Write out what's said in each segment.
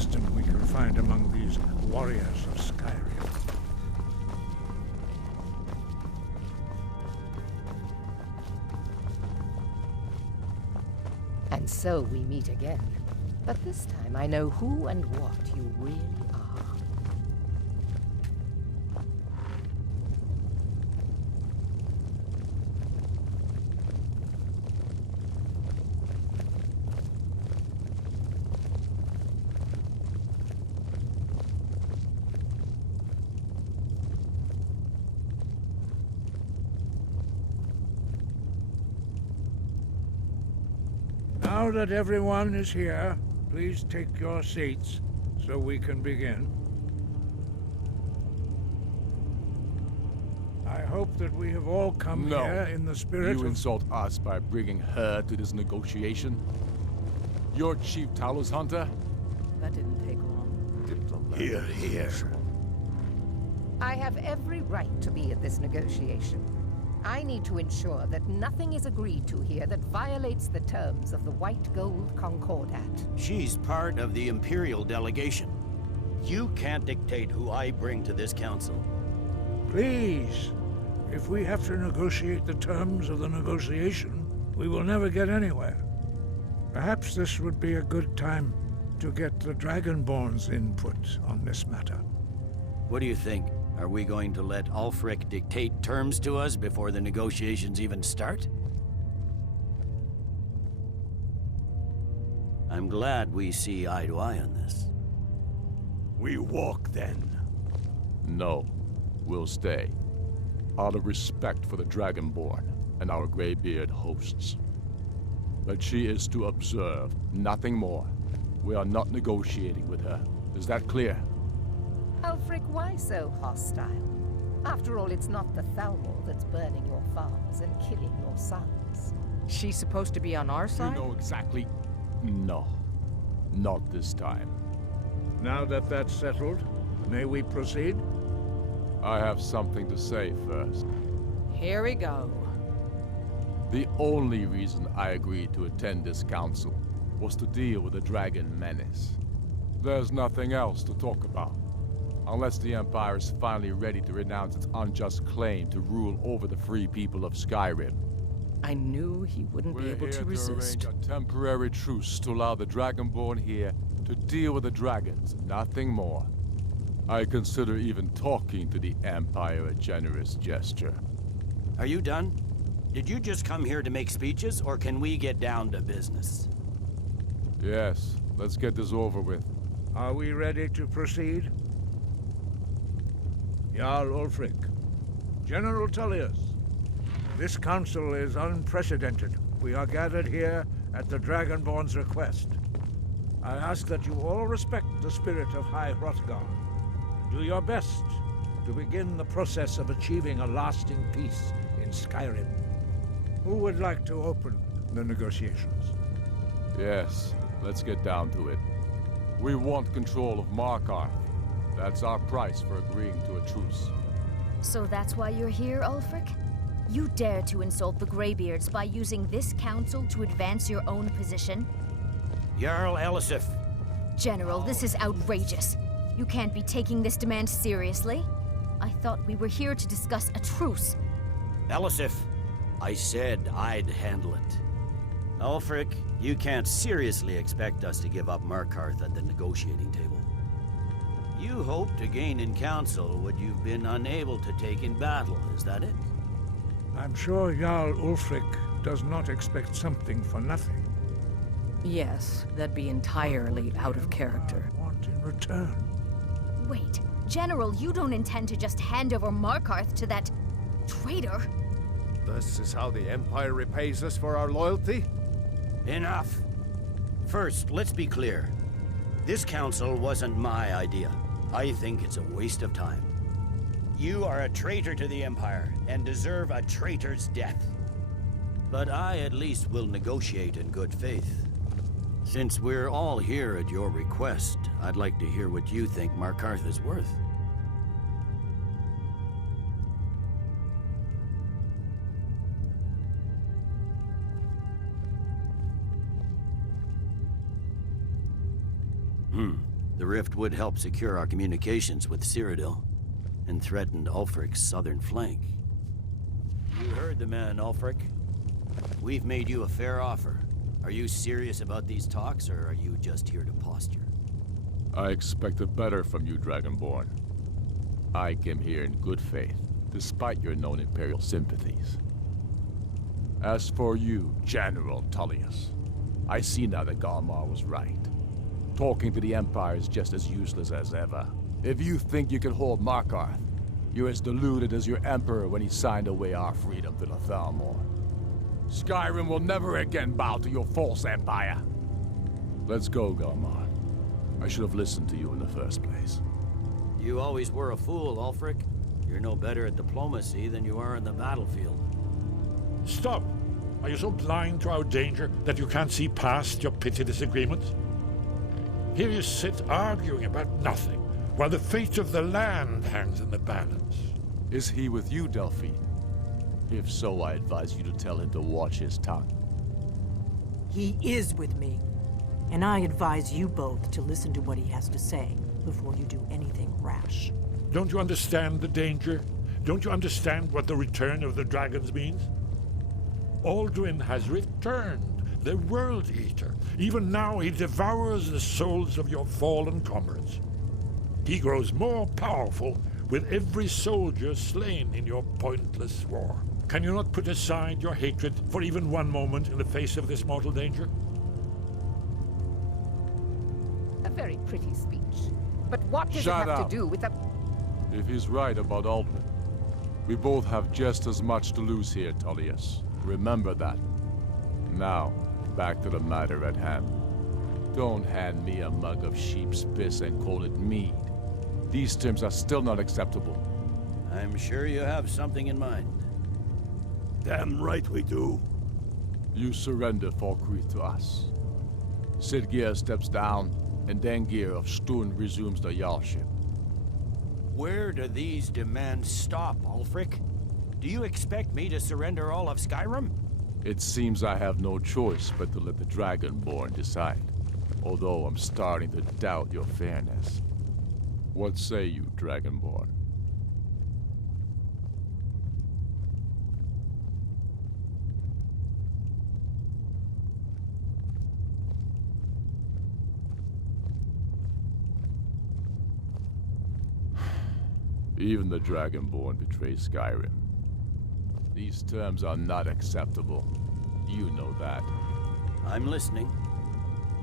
wisdom we can find among these warriors of Skyrim. And so we meet again. But this time I know who and what you really are. Now that everyone is here, please take your seats so we can begin. I hope that we have all come here in the spirit You of... insult us by bringing her to this negotiation? You're Chief Talos Hunter? That didn't take long. Here, here. I have every right to be at this negotiation. I need to ensure that nothing is agreed to here that violates the terms of the White Gold Concordat. She's part of the Imperial delegation. You can't dictate who I bring to this council. Please, if we have to negotiate the terms of the negotiation, we will never get anywhere. Perhaps this would be a good time to get the Dragonborn's input on this matter. What do you think? Are we going to let Ulfric dictate terms to us before the negotiations even start? I'm glad we see eye to eye on this. We walk then. No. We'll stay. Out of respect for the Dragonborn and our Greybeard hosts. But she is to observe, nothing more. We are not negotiating with her. Is that clear? Ulfric, why so hostile? After all, it's not the Thalmor that's burning your farms and killing your sons. She's supposed to be on our You side? know exactly... No. Not this time. Now that that's settled, may we proceed? I have something to say first. Here we go. The only reason I agreed to attend this council was to deal with the dragon menace. There's nothing else to talk about. Unless the Empire is finally ready to renounce its unjust claim to rule over the free people of Skyrim. I knew he wouldn't be able to resist. Arrange a temporary truce to allow the Dragonborn here to deal with the dragons, nothing more. I consider even talking to the Empire a generous gesture. Are you done? Did you just come here to make speeches, or can we get down to business? Yes, let's get this over with. Are we ready to proceed? Jarl Ulfric, General Tullius, this council is unprecedented. We are gathered here at the Dragonborn's request. I ask that you all respect the spirit of High Hrothgar. Do your best to begin the process of achieving a lasting peace in Skyrim. Who would like to open the negotiations? Yes, let's get down to it. We want control of Markarth. That's our price for agreeing to a truce. So that's why you're here, Ulfric? You dare to insult the Greybeards by using this council to advance your own position? Jarl Elisif. General, this is outrageous. You can't be taking this demand seriously. I thought we were here to discuss a truce. Elisif, I said I'd handle it. Ulfric, you can't seriously expect us to give up Markarth at the negotiating table. You hope to gain in council what you've been unable to take in battle, is that it? I'm sure Jarl Ulfric does not expect something for nothing. Yes, that'd be entirely out of character. I want in return. Wait, General, you don't intend to just hand over Markarth to that traitor? This is how the Empire repays us for our loyalty? Enough! First, let's be clear. This council wasn't my idea. I think it's a waste of time. You are a traitor to the Empire and deserve a traitor's death. But I at least will negotiate in good faith. Since we're all here at your request, I'd like to hear what you think Markarth is worth. The rift would help secure our communications with Cyrodiil, and threatened Ulfric's southern flank. You heard the man, Ulfric. We've made you a fair offer. Are you serious about these talks, or are you just here to posture? I expected better from you, Dragonborn. I came here in good faith, despite your known Imperial sympathies. As for you, General Tullius, I see now that Galmar was right. Talking to the Empire is just as useless as ever. If you think you can hold Markarth, you're as deluded as your Emperor when he signed away our freedom to the Thalmor. Skyrim will never again bow to your false empire. Let's go, Galmar. I should have listened to you in the first place. You always were a fool, Ulfric. You're no better at diplomacy than you are in the battlefield. Stop! Are you so blind to our danger that you can't see past your petty disagreements? Here you sit arguing about nothing, while the fate of the land hangs in the balance. Is he with you, Delphine? If so, I advise you to tell him to watch his tongue. He is with me. And I advise you both to listen to what he has to say before you do anything rash. Don't you understand the danger? Don't you understand what the return of the dragons means? Alduin has returned, the World Eater. Even now he devours the souls of your fallen comrades. He grows more powerful with every soldier slain in your pointless war. Can you not put aside your hatred for even one moment in the face of this mortal danger? A very pretty speech. But what does Shut it have up. to do with the... If he's right about Alduin, we both have just as much to lose here, Tullius. Remember that. Now, back to the matter at hand. Don't hand me a mug of sheep's piss and call it mead. These terms are still not acceptable. I'm sure you have something in mind. Damn right we do. You surrender Falkreath to us. Sidgeir steps down, and Dengir of Stun resumes the Jarlship. Where do these demands stop, Ulfric? Do you expect me to surrender all of Skyrim? It seems I have no choice but to let the Dragonborn decide. Although I'm starting to doubt your fairness. What say you, Dragonborn? Even the Dragonborn betray Skyrim. These terms are not acceptable. You know that. I'm listening.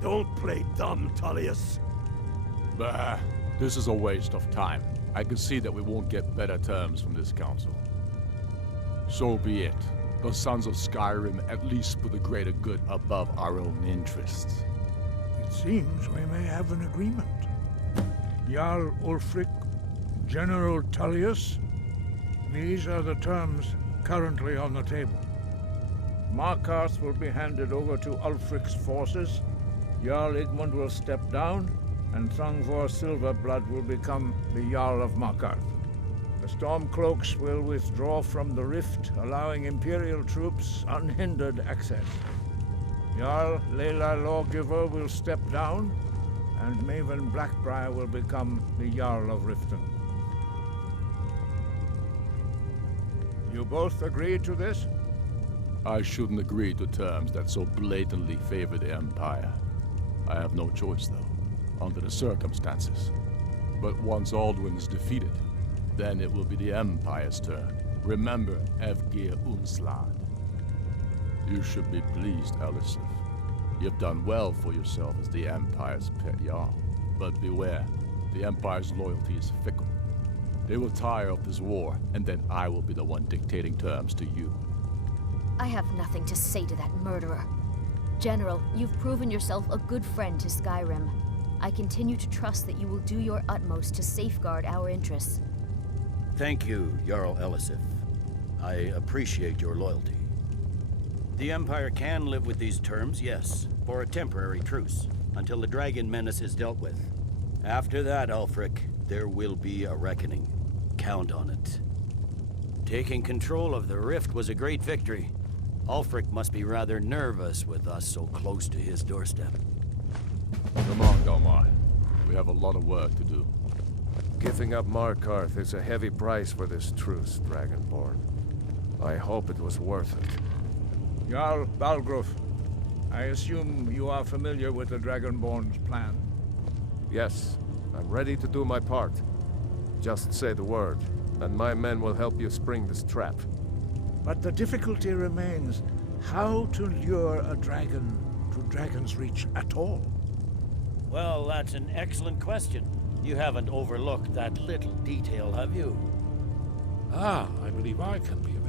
Don't play dumb, Tullius. Bah, this is a waste of time. I can see that we won't get better terms from this council. So be it. The Sons of Skyrim at least put the greater good above our own interests. It seems we may have an agreement. Jarl Ulfric, General Tullius, these are the terms currently on the table. Markarth will be handed over to Ulfric's forces, Jarl Igmund will step down, and Thangvor Silverblood will become the Jarl of Markarth. The Stormcloaks will withdraw from the Rift, allowing Imperial troops unhindered access. Jarl Layla Lawgiver will step down, and Maven Blackbriar will become the Jarl of Riften. You both agree to this? I shouldn't agree to terms that so blatantly favor the Empire. I have no choice, though, under the circumstances. But once Alduin is defeated, then it will be the Empire's turn. Remember Evgir Unslad. You should be pleased, Elisif. You've done well for yourself as the Empire's pet Jarl. But beware, the Empire's loyalty is fickle. They will tire of this war, and then I will be the one dictating terms to you. I have nothing to say to that murderer. General, you've proven yourself a good friend to Skyrim. I continue to trust that you will do your utmost to safeguard our interests. Thank you, Jarl Elisif. I appreciate your loyalty. The Empire can live with these terms, yes, for a temporary truce, until the dragon menace is dealt with. After that, Ulfric, there will be a reckoning. Count on it. Taking control of the Rift was a great victory. Ulfric must be rather nervous with us so close to his doorstep. Come on, Galmar. We have a lot of work to do. Giving up Markarth is a heavy price for this truce, Dragonborn. I hope it was worth it. Jarl Balgruf, I assume you are familiar with the Dragonborn's plan. Yes, I'm ready to do my part. Just say the word, and my men will help you spring this trap. But the difficulty remains how to lure a dragon to Dragon's Reach at all. Well, that's an excellent question. You haven't overlooked that little detail, have you? Ah, I believe I can be of help.